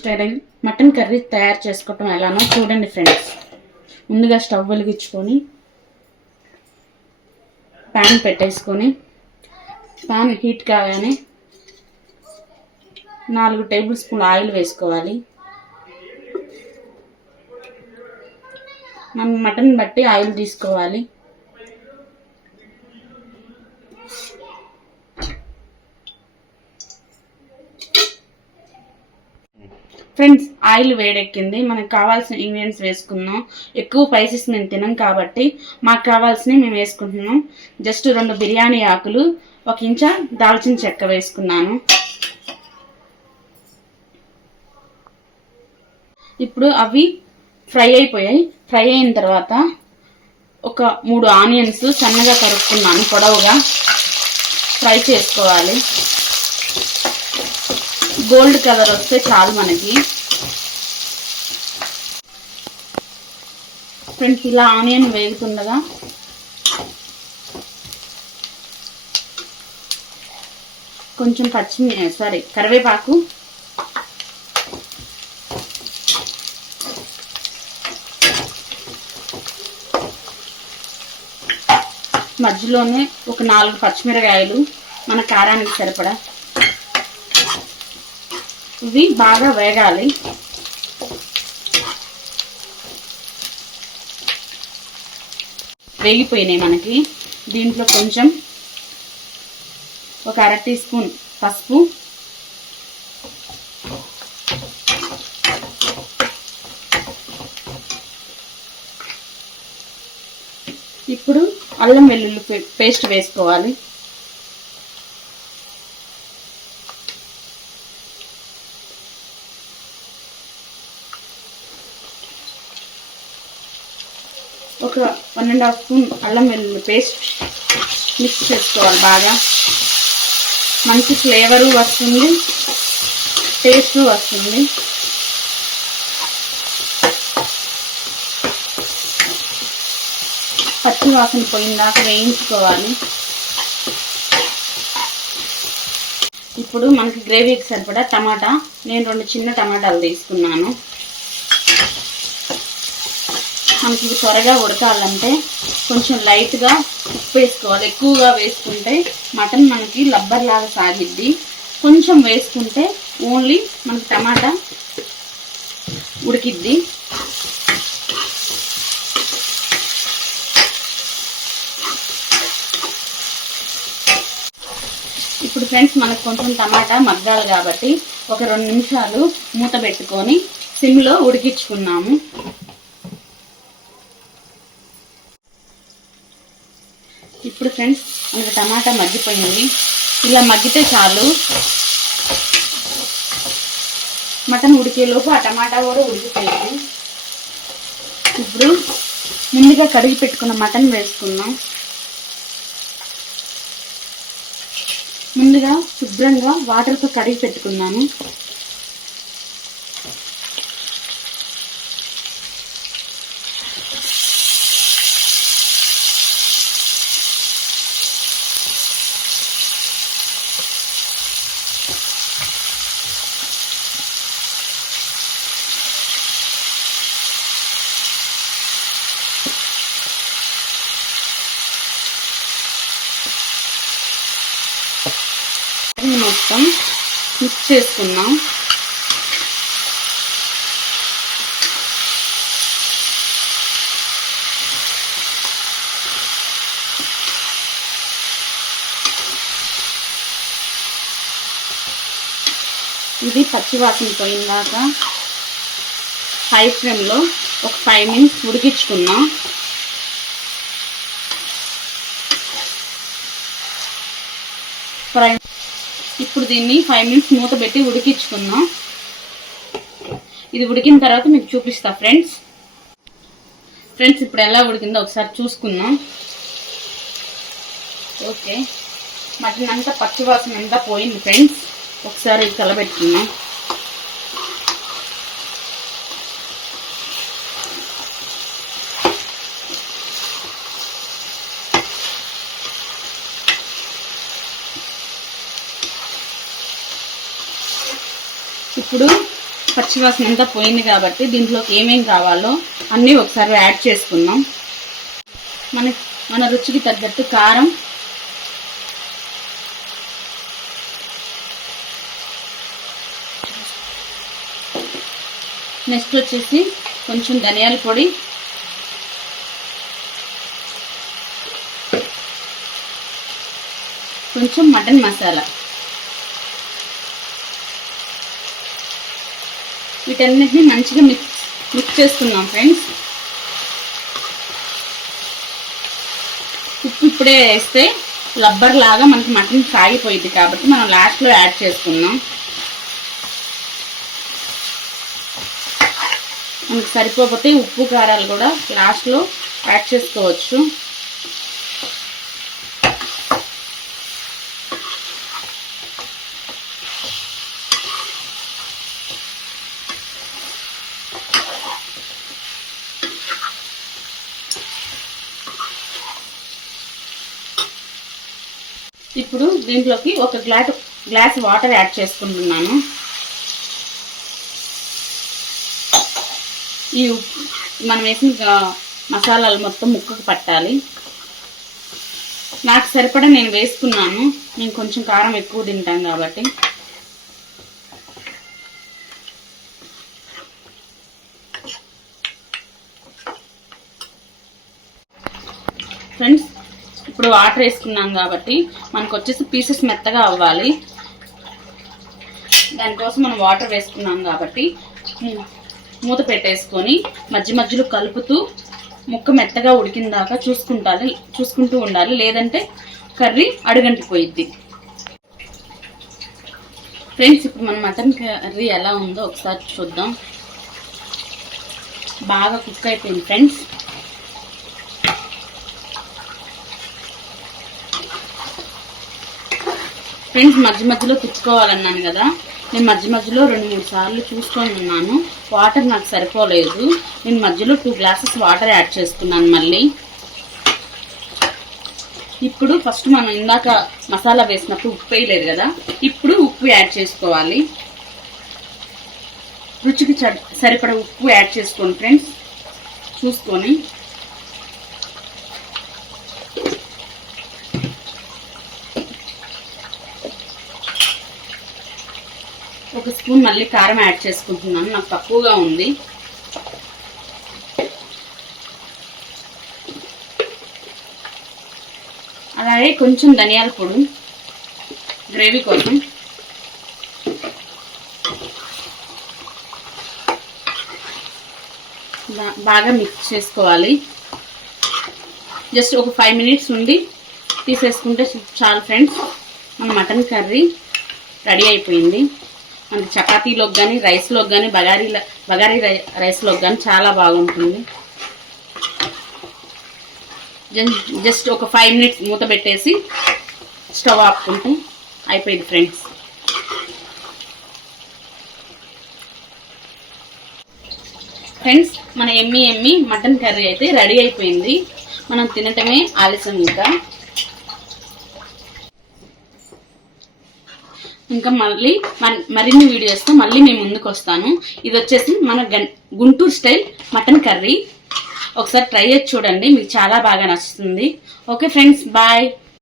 Style mutton curry తయారు చేసుకోవటం ఎలానో చూడండి ఫ్రెండ్స్. ముందుగా స్టవ్ వెలిగించుకొని ప్యాన్ పెట్టేసుకొని ప్యాన్ హీట్ కాగానే 4 టేబుల్ స్పూన్ ఆయిల్ వేసుకోవాలి. మనం మటన్ బట్టి ఆయిల్ తీసుకోవాలి. ఫ్రెండ్స్, ఆయిల్ వేడెక్కింది. మనకు కావాల్సిన ఇంగ్రీడియంట్స్ వేసుకున్నాం. ఎక్కువ స్పైసెస్ మేము తినం కాబట్టి మాకు కావాల్సినవి మేము వేసుకుంటున్నాం. జస్ట్ 2 బిర్యానీ ఆకులు, 1 ఇంచు దాల్చిన చెక్క వేసుకున్నాను. ఇప్పుడు అవి ఫ్రై అయిపోయాయి. ఫ్రై అయిన తర్వాత ఒక 3 ఆనియన్స్ సన్నగా తరుక్కున్నాను, పొడవుగా ఫ్రై చేసుకోవాలి. గోల్డ్ కలర్ వస్తే చాలు మనకి. ఫ్రెండ్స్, ఇలా ఆనియన్ వేగుతుండగా కొంచెం కరివేపాకు, మధ్యలోనే ఒక 4 పచ్చిమిరకాయలు మన కారానికి సరిపడా. ఇవి బాగా వేగాలి. వేగిపోయినాయి మనకి. దీంట్లో కొంచెం ఒక 1/2 టీ స్పూన్ పసుపు, ఇప్పుడు అల్లం వెల్లుల్లి పేస్ట్ వేసుకోవాలి. ఒక 1.5 స్పూన్ అల్లం వెల్లుల్లి పేస్ట్ మిక్స్ చేసుకోవాలి బాగా. మంచి ఫ్లేవరు వస్తుంది, టేస్ట్ వస్తుంది. పచ్చి వాసన పోయిందాక వేయించుకోవాలి. ఇప్పుడు మనకి గ్రేవీకి సరిపడా టమాటా, నేను 2 చిన్న టమాటాలు తీసుకున్నాను. మనకి ఇది త్వరగా ఉడకాలంటే కొంచెం లైట్గా ఉప్పు వేసుకోవాలి. ఎక్కువగా వేసుకుంటే మటన్ మనకి లబ్బర్ లాగా సాగిద్ది. కొంచెం వేసుకుంటే ఓన్లీ మనకి టమాటా ఉడికిద్ది. ఇప్పుడు ఫ్రెండ్స్, మనకు కొంచెం టమాటా మగ్గాలి కాబట్టి ఒక 2 నిమిషాలు మూత పెట్టుకొని సిమ్లో ఉడికించుకున్నాము. ఇప్పుడు ఫ్రెండ్స్, మనకి టమాటా మగ్గిపోయింది. ఇలా మగ్గితే చాలు. మటన్ ఉడికేలోపు ఆ టమాటా కూడా ఉడికిపోయింది. ఇప్పుడు ముందుగా కడిగి పెట్టుకున్న మటన్ వేసుకున్నాం. ముందుగా శుభ్రంగా వాటర్తో కడిగి పెట్టుకున్నాను. మొత్తం మిక్స్ చేసుకున్నాం. ఇది పచ్చివాసన పోయిందాక హై ఫ్లేమ్లో ఒక 5 మినిట్స్ ఉడికించుకున్నాం. ఇప్పుడు దీన్ని 5 మినిట్స్ మూత పెట్టి ఉడికించుకుందాం. ఇది ఉడికిన తర్వాత మీకు చూపిస్తా ఫ్రెండ్స్. ఇప్పుడు ఎలా ఉడికిందో ఒకసారి చూసుకుందాం. ఓకే, మటన్ అంతా పచ్చివాసన అంతా పోయింది ఫ్రెండ్స్. ఒకసారి కలబెట్టుకుందాం. ఇప్పుడు పచ్చివాసన అంతా పోయింది కాబట్టి దీంట్లోకి ఏమేం కావాలో అన్నీ ఒకసారి యాడ్ చేసుకుందాం. మన రుచికి తగ్గట్టు కారం, నెక్స్ట్ వచ్చేసి కొంచెం ధనియాల పొడి, కొంచెం మటన్ మసాలా, వీటన్నిటిని మంచిగా మిక్స్ చేసుకుందాం ఫ్రెండ్స్. ఉప్పు ఇప్పుడే వేస్తే రబ్బర్ లాగా మనకి మటన్ సాగిపోయింది కాబట్టి మనం లాస్ట్లో యాడ్ చేసుకుందాం. మనకి సరిపోతే ఉప్పు కారాలు కూడా లాస్ట్లో యాడ్ చేసుకోవచ్చు. ఇప్పుడు దీంట్లోకి ఒక గ్లాస్ వాటర్ యాడ్ చేసుకుంటున్నాను. ఈ మనం వేసిన మసాలాలు మొత్తం ముక్కకు పట్టాలి. నాకు సరిపడా నేను వేసుకున్నాను, నేను కొంచెం కారం ఎక్కువ తింటాను కాబట్టి. ఫ్రెండ్స్ ఇప్పుడు వాటర్ వేసుకున్నాం కాబట్టి మనకు వచ్చేసి పీసెస్ మెత్తగా అవ్వాలి. దానికోసం మనం వాటర్ వేసుకున్నాం కాబట్టి మూత పెట్టేసుకొని మధ్య మధ్యలో కలుపుతూ ముక్క మెత్తగా ఉడికిన దాకా చూసుకుంటూ ఉండాలి, లేదంటే కర్రీ అడుగంటిపోయిద్ది. ఫ్రెండ్స్ ఇప్పుడు మన మటన్ కర్రీ ఎలా ఉందో ఒకసారి చూద్దాం. బాగా కుక్ అయిపోయింది ఫ్రెండ్స్. మధ్య మధ్యలో తిప్పుకోవాలన్నాను కదా, నేను మధ్య మధ్యలో 2-3 సార్లు చూసుకొని ఉన్నాను. వాటర్ నాకు సరిపోలేదు, నేను మధ్యలో 2 గ్లాసెస్ వాటర్ యాడ్ చేసుకున్నాను మళ్ళీ. ఇప్పుడు ఫస్ట్ మనం ఇందాక మసాలా వేసినప్పుడు ఉప్పు వేయలేదు కదా, ఇప్పుడు ఉప్పు యాడ్ చేసుకోవాలి. రుచికి సరిపడ ఉప్పు యాడ్ చేసుకోండి ఫ్రెండ్స్ చూసుకొని. ఒక స్పూన్ మళ్ళీ కారం యాడ్ చేసుకుంటున్నాను, నాకు తక్కువగా ఉంది. అలాగే కొంచెం ధనియాల పొడి గ్రేవీ కోసం. బాగా మిక్స్ చేసుకోవాలి. జస్ట్ ఒక 5 మినిట్స్ ఉండి తీసేసుకుంటే చాలు ఫ్రెండ్స్. మన మటన్ కర్రీ రెడీ అయిపోయింది. మనకి చపాతీలోకి కానీ రైస్లోకి కానీ బగారీ రైస్లోకి కానీ చాలా బాగుంటుంది. జస్ట్ ఒక 5 మినిట్స్ మూత పెట్టేసి స్టవ్ ఆపుకుంటే అయిపోయింది ఫ్రెండ్స్. మన ఎమ్మి మటన్ కర్రీ అయితే రెడీ అయిపోయింది. మనం తినటమే ఆలస్యం. ఇంకా మరిన్ని వీడియోస్తో మళ్ళీ మేము ముందుకు వస్తాను. ఇది వచ్చేసి మన గుంటూరు స్టైల్ మటన్ కర్రీ. ఒకసారి ట్రై చేసి చూడండి, మీకు చాలా బాగా నచ్చుతుంది. Okay friends, bye.